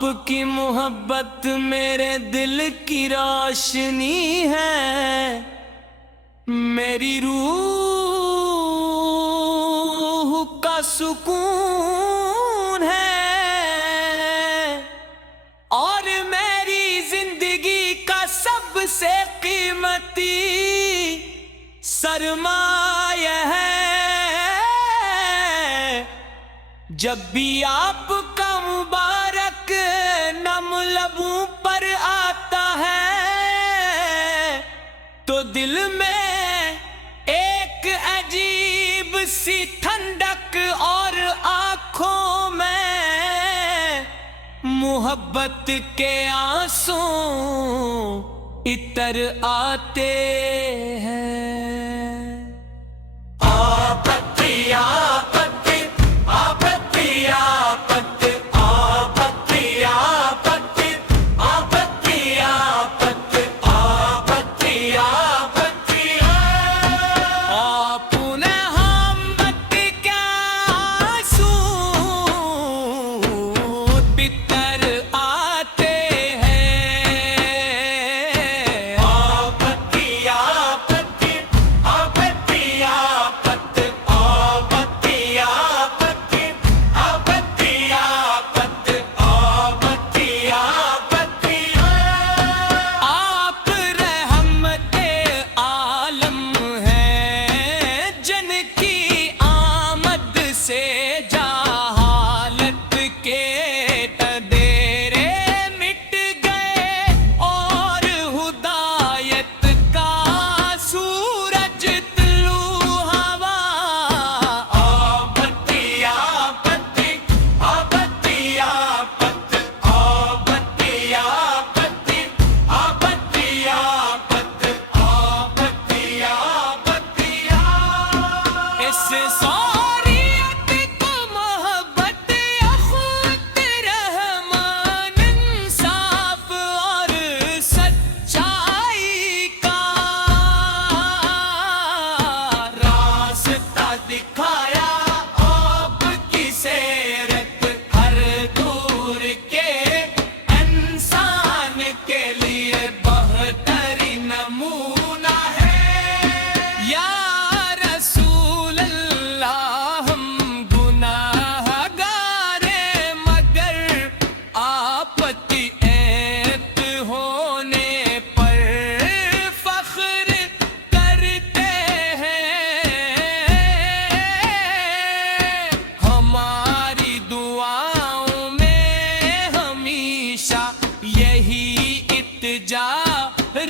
آپ کی محبت میرے دل کی روشنی ہے، میری روح کا سکون ہے، اور میری زندگی کا سب سے قیمتی سرمایہ ہے۔ جب بھی آپ کا مبارک نم لبوں پر آتا ہے تو دل میں ایک عجیب سی ٹھنڈک اور آنکھوں میں محبت کے آنسو اتر آتے ہیں۔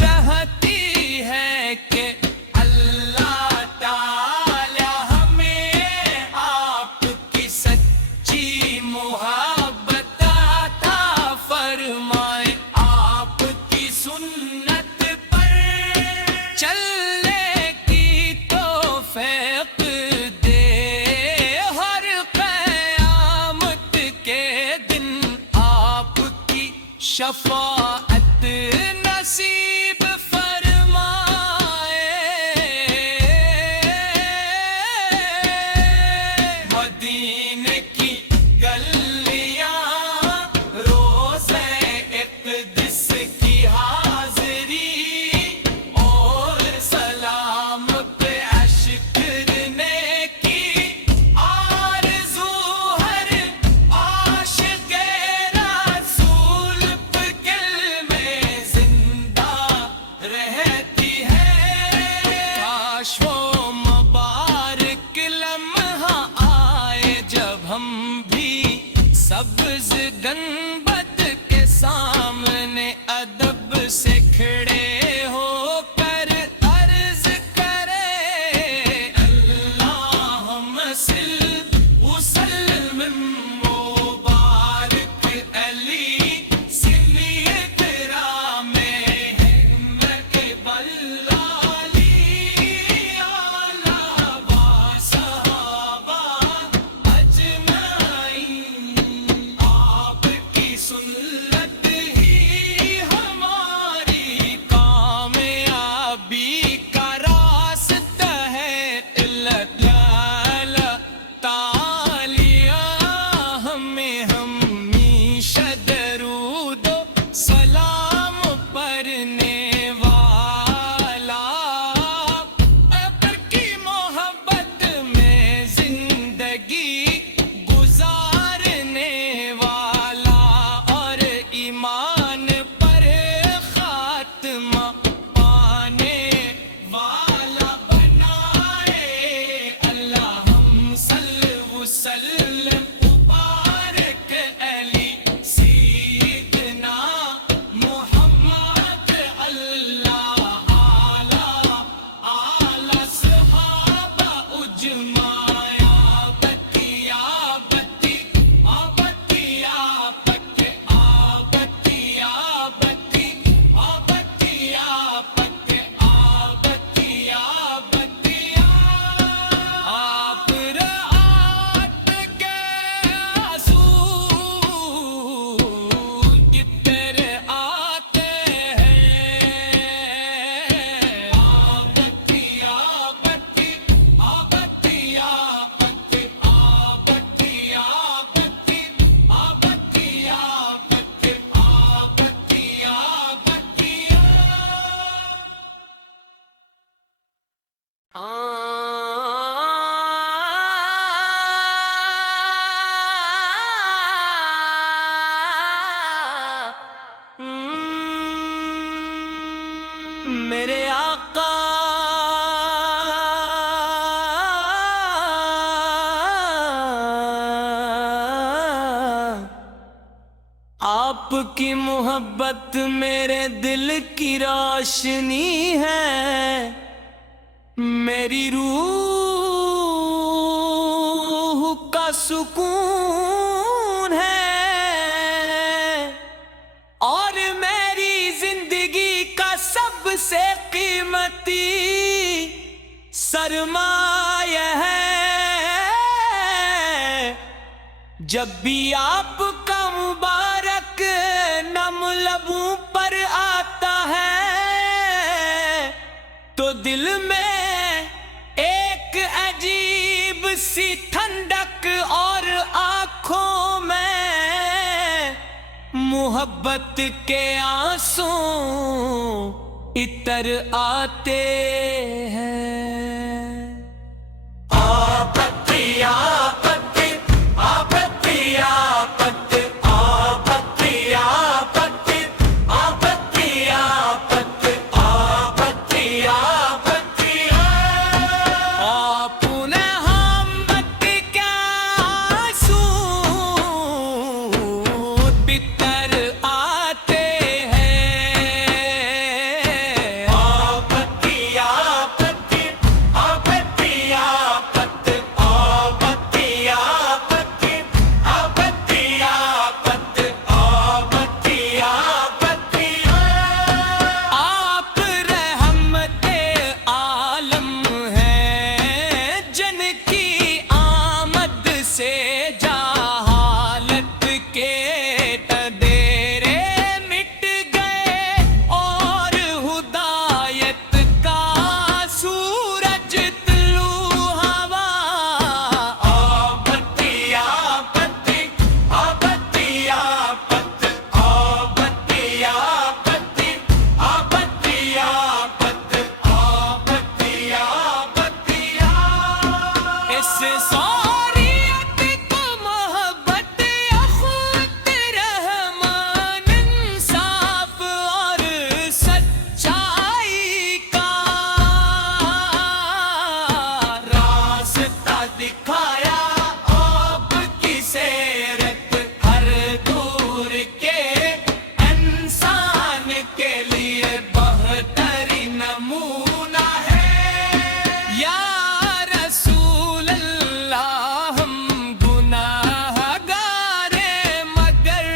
رہتی ہے کہ اللہ تعالی ہمیں آپ کی سچی محبت عطا فرمائے، آپ کی سنت پر چلنے کی توفیق دے، ہر قیامت کے دن آپ کی شفاعت نصیب فرمائے۔ مدینے کی گلیاں روزے اقدس کی حاضری اور سلام پہ اشک کرنے کی آرزو ہر عاشق رسول پہ دل میں زندہ رہتی ہے۔ کاش وہ مبارک لمحہ آئے جب ہم بھی سبز گنبد کے سامنے ادب سے کھڑے ہو کر عرض کرے، اللہم صل وسلم مبارک علی سیدنا محمد بلالی علی صحابہ اجمعین۔ آپ کی میرے آقا آپ کی محبت میرے دل کی روشنی ہے، میری روح کا سکون ہے، اور میری زندگی کا سب سے قیمتی سرمایہ ہے۔ جب بھی آپ کا مبارک نم لبوں پر آتا ہے تو دل میں ایک عجیب سی ٹھنڈک اور آنکھوں میں محبت کے آنسو اتر آتے ہیں۔ آپتی آپتی آپتی آپتی آپتی آپتی آپتی آپتی آپتی آپتی آپ نے ہمت کیا آنسو بتر آتے ہیں۔ آپتی آپتی آپتی آپتی آپتی آپتی آپتی آپتی آپتی آپتی آپ رحمت عالم ہیں، جن کی آمد سے جہالت کے تدیرے مٹ گئے اور ہدایت کا سورج طلوع ہوا۔ آپتی آپتی آپتی آپتی آپتی آپتی آپتی آپتی آپتی آپتی اس سوریت کو محبت اخوت رحمان انصاف اور سچائی کا راستہ دکھایا۔ آپ کی سیرت ہر دور کے انسان کے لیے بہترین نمونہ ہے۔ یا رسول اللہ ہم گناہ گار ہیں، مگر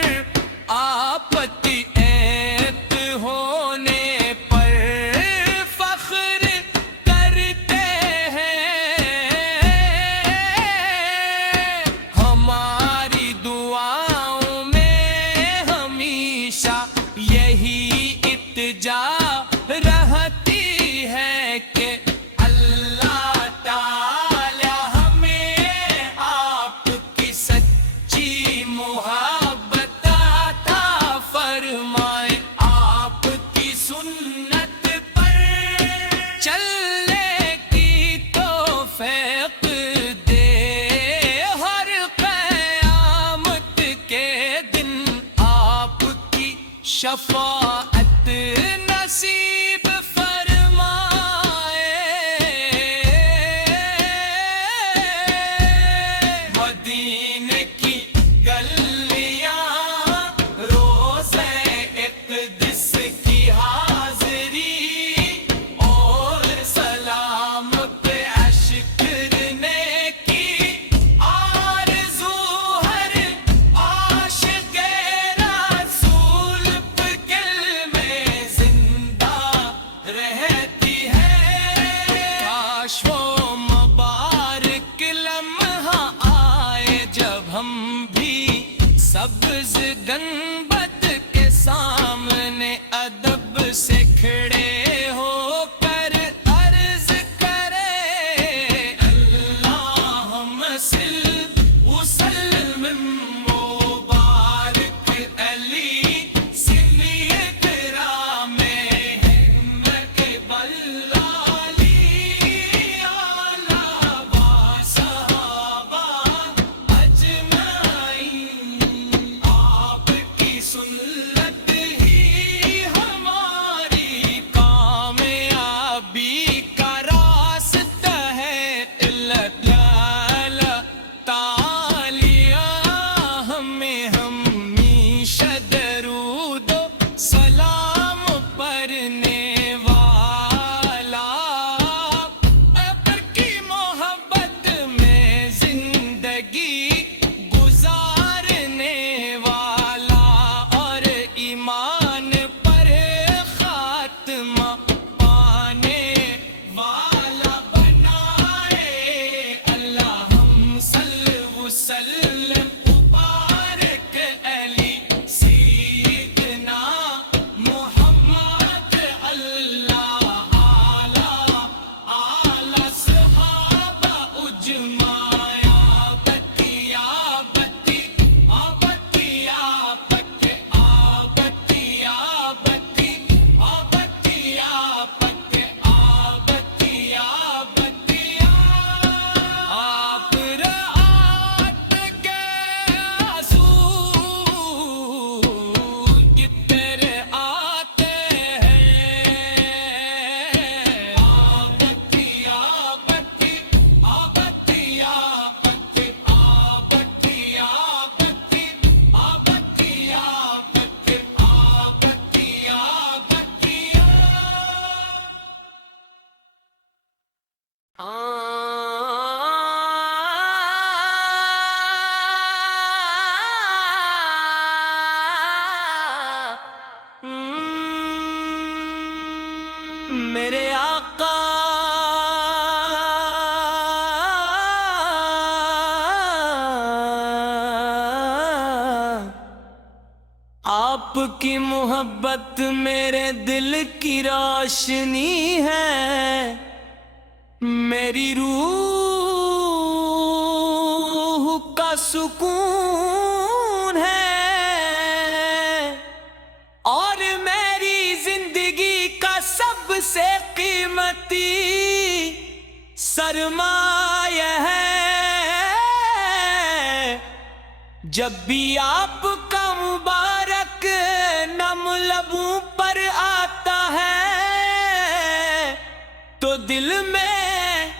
آپتی ایت ہونے پر فخر کرتے ہیں۔ ہماری دعاؤں میں ہمیشہ یہی التجا رہتی ہے کہ اللہ تعالی ہمیں آپ کی سچی محبت عطا فرمائے، آپ کی سنت پر چلنے کی توفیق دے، ہر قیامت کے دن آپ کی شفاعت نصیب فرمائے۔ مدینے کی گلیاں روزے اقدس کی حاضری اور سلام پہ اشکرنے کی آرزو ہر عاشق رسول پہ دل میں زندہ رہتی ہے۔ کاش وہ مبارک لمحہ آئے جب ہم بھی سبز گنبد کے سامنے ادب سے کھڑے ہو کر عرض کرے، اللہم صل وسلم مبارک علی سلی کرام ہمت بلالی کی محبت میرے دل کی روشنی ہے، میری روح کا سکون ہے، اور میری زندگی کا سب سے قیمتی سرمایہ ہے۔ جب بھی آپ کا مبارک نم لبوں پر آتا ہے تو دل میں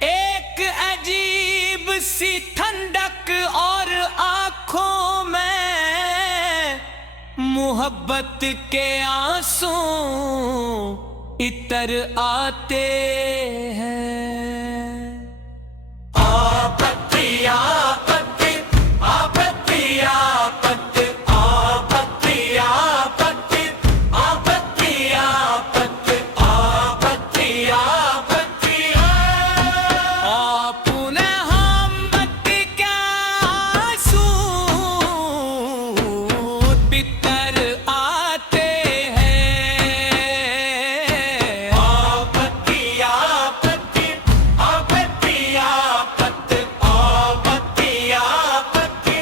ایک عجیب سی ٹھنڈک اور آنکھوں میں محبت کے آنسو اتر آتے ہیں۔ آپتی آپتی آپتی آپتی آپتی آپتی آپتی آپتی آپتی آپتی آپ نے ہمت کیا آنسو بتر آتے ہیں۔ آپتی آپتی آپتی آپتی آپتی آپتی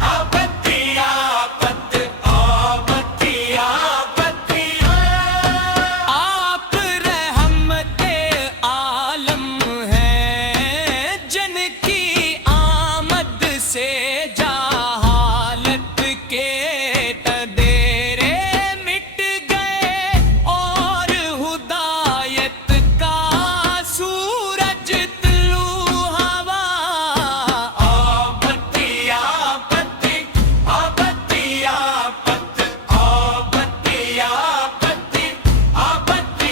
آپتی آپتی آپتی آپتی آپ رحمت عالم ہیں، جن کی آمد سے جہالت کے تدیرے مٹ گئے اور ہدایت کا سورج طلوع ہوا۔ آپتی آپتی آپتی آپتی آپتی آپتی آپتی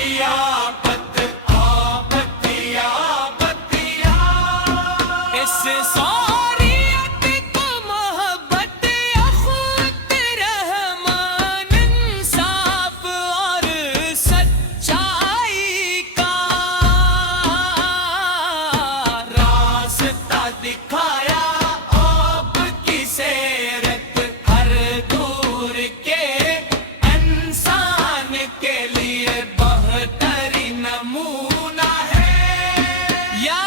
آپتی آپتی آپتی اس سوریت کو محبت اخوت رحمان انصاف اور سچائی کا راستہ دکھایا۔ آپ کی سیرت ہر دور کے انسان کے لیے بہترین نمونہ ہے۔ یا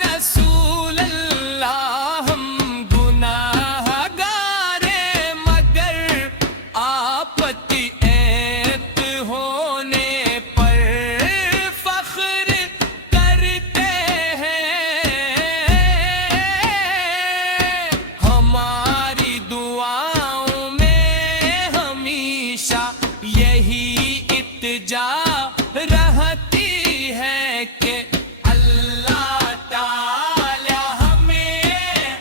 رسول اللہ ہم گناہ گار ہیں، مگر آپتی ایت ہونے پر فخر کرتے ہیں۔ ہماری دعاؤں میں ہمیشہ یہی التجا رہتی ہے کہ اللہ تعالی ہمیں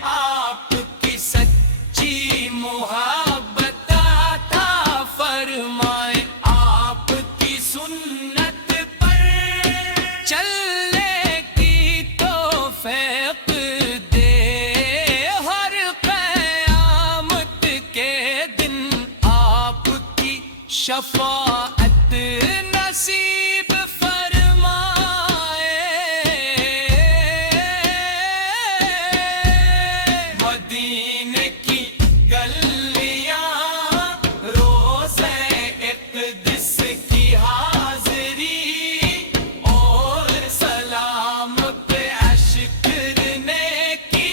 آپ کی سچی محبت عطا فرمائے، آپ کی سنت پر چلنے کی توفیق دے، ہر قیامت کے دن آپ کی شفاعت نصیب فرمائے۔ مدینے کی گلیاں روزے اقدس کی حاضری اور سلام پہ اشکرنے کی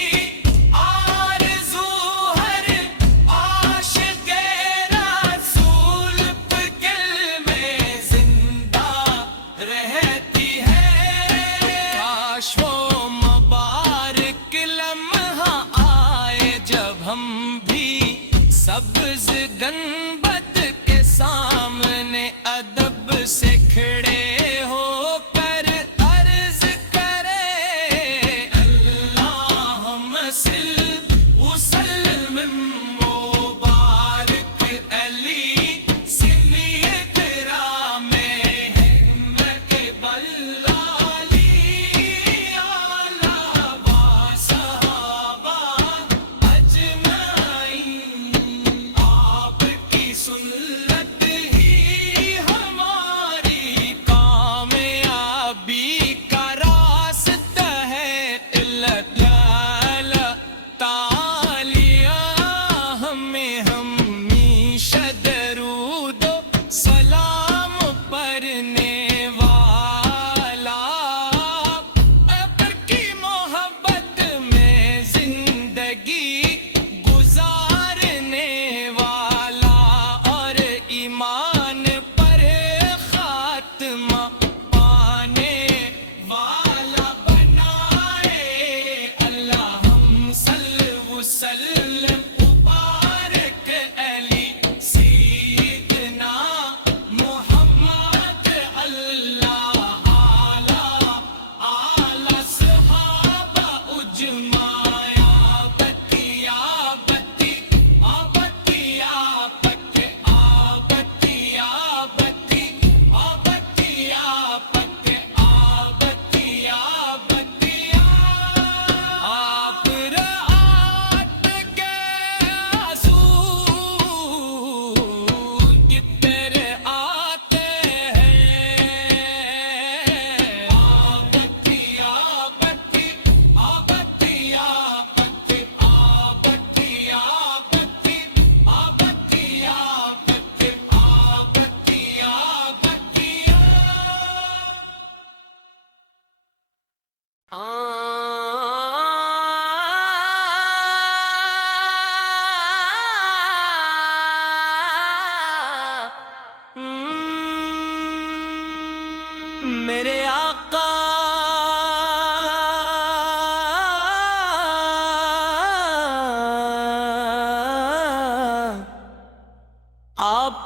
آرزو ہر عاشق رسول پہ دل میں زندہ رہتی ہے۔ کاش وہ مبارک لمحہ آئے جب ہم بھی سبز گنبد کے سامنے ادب سے کھڑے ہو کر عرض کرے، اللہم صل وسلم مبارک علی سیدنا محمد بلالی علی صحابہ اجمعین۔ آپ کی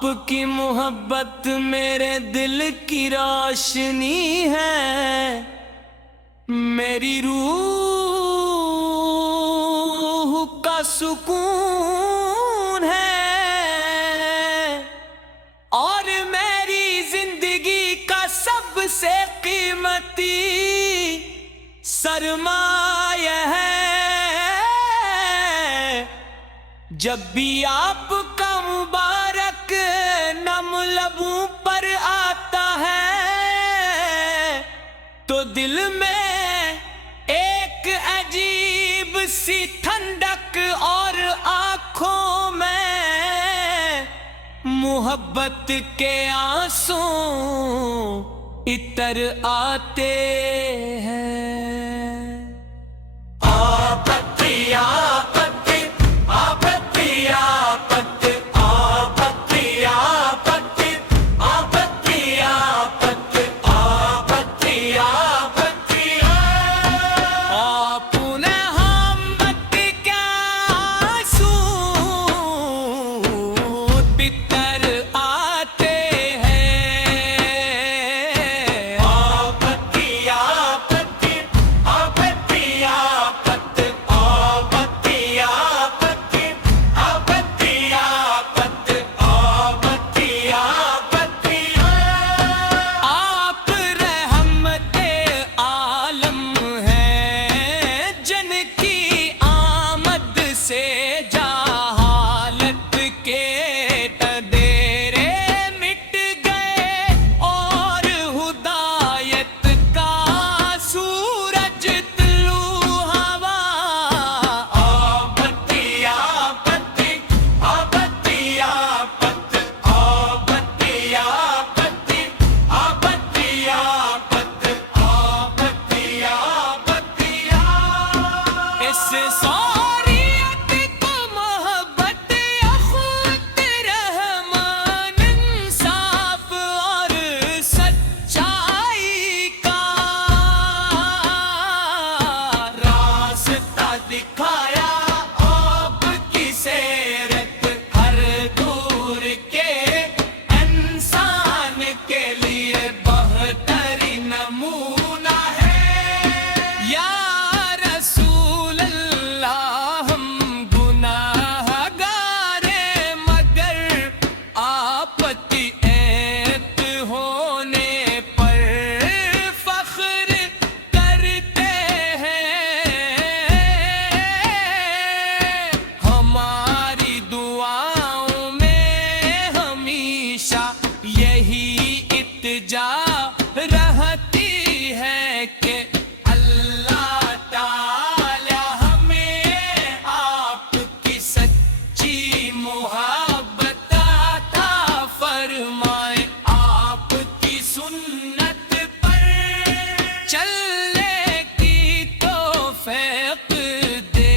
آپ کی محبت میرے دل کی روشنی ہے، میری روح کا سکون ہے، اور میری زندگی کا سب سے قیمتی سرمایہ ہے۔ جب بھی آپ کا مبارک نم لبوں پر آتا ہے تو دل میں ایک عجیب سی ٹھنڈک اور آنکھوں میں محبت کے آنسو اتر آتے ہیں۔ آپتی آپتی آپتی آپتی آپتی آپتی آپتی آپتی آپتی آپتی آپ نے ہمت کیا آنسو بتر آتے ہیں۔ آپتی آپتی آپتی آپتی آپتی آپتی آپتی آپتی آپتی آپتی آپ رحمت عالم ہیں، جن کی آمد سے جہالت کے تدیرے مٹ گئے اور ہدایت کا سورج طلوع ہوا۔ آپتی آپتی آپتی آپتی آپتی آپتی آپتی آپتی آپتی آپتی اس سوریت کو محبت اخوت رحمان انصاف اور سچائی کا راستہ دکھایا۔ آپ کی سیرت ہر دور کے انسان کے لیے بہترین نمونہ ہے۔ یا رسول اللہ ہم گناہ گار ہیں، مگر آپتی ایت ہونے پر فخر کرتے ہیں۔ ہماری دعاؤں میں ہمیشہ یہی التجا رہتی ہے کہ اللہ تعالی ہمیں آپ کی سچی محبت عطا فرمائے، آپ کی سنت پر چلنے کی توفیق دے،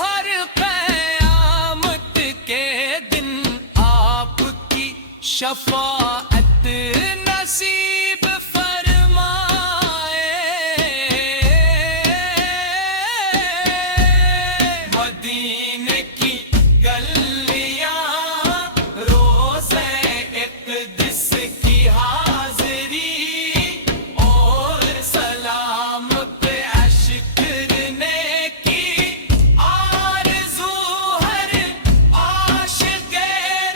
ہر قیامت کے دن آپ کی شفاعت نصیب فرمائے۔ مدینے کی گلیاں روزے اقدس کی حاضری اور سلام پہ اشکرنے کی آرزو ہر عاشق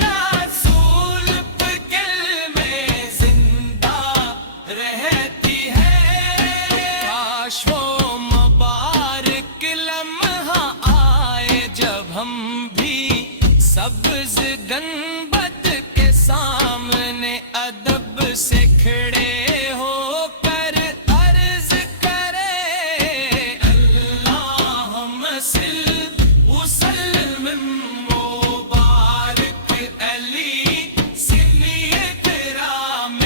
رسول پہ دل میں زندہ رہتی ہے۔ کاش وہ مبارک لمحہ آئے جب ہم بھی سبز گنبد کے سامنے ادب سے کھڑے ہو کر عرض کرے، اللہم صل وسلم مبارک علی سلی کرام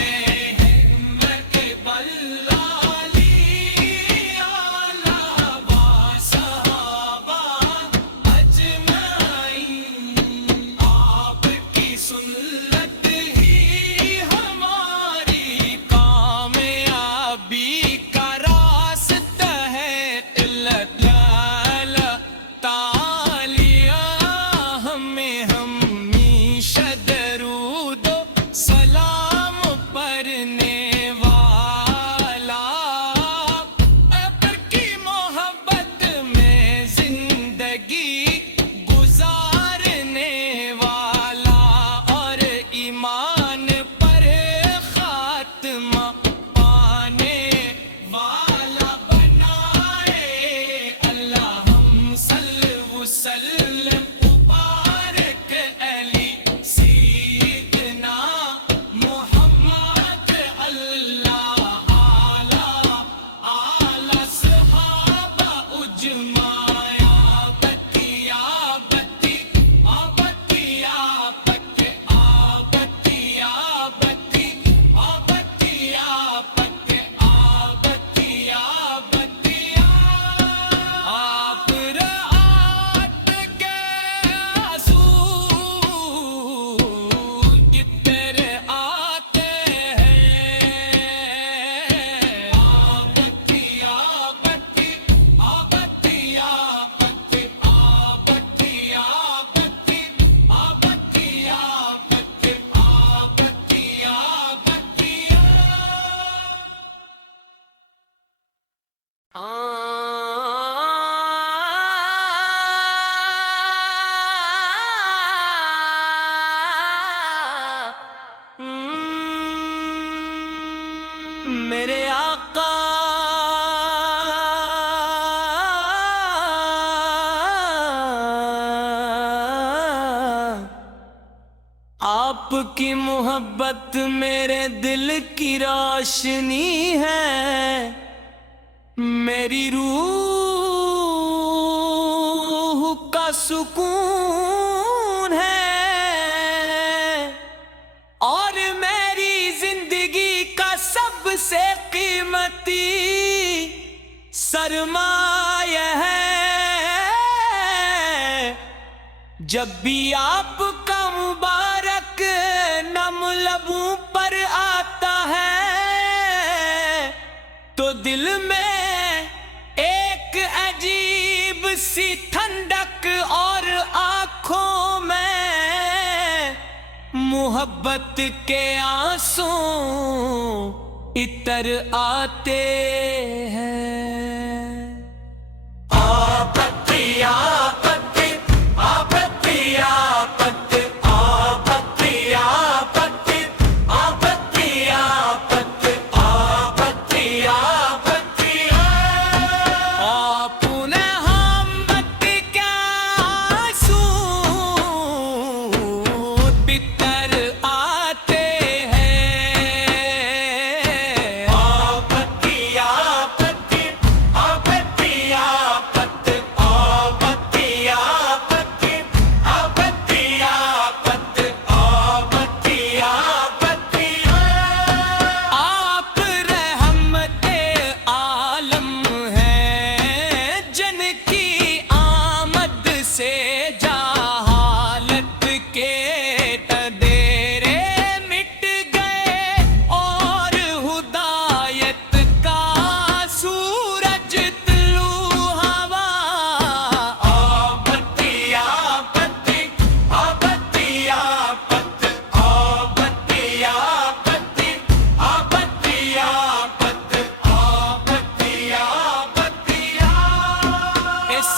ہمت بلالی میرے آقا آپ کی محبت میرے دل کی روشنی ہے، میری روح کا سکون ہے، اور میری زندگی کا سب سے قیمتی سرمایہ ہے۔ جب بھی آپ کا مبارک نم لبوں پر آتا ہے تو دل میں ایک عجیب سی ٹھنڈک اور آنکھوں میں محبت کے آنسو اتر آتے ہیں۔ آپتی آپتی آپتی آپتی آپتی آپتی آپتی آپتی آپتی آپتی آپ نے ہمت کیا آنسو بتر آتے ہیں۔ آپتی آپتی آپتی آپتی آپتی آپتی آپتی آپتی آپتی آپتی آپ رحمت عالم ہیں، جن کی آمد سے جہالت کے تدیرے مٹ گئے اور ہدایت کا سورج طلوع ہوا۔ آپتی آپتی آپتی آپتی آپتی آپتی آپتی آپتی آپتی آپتی اس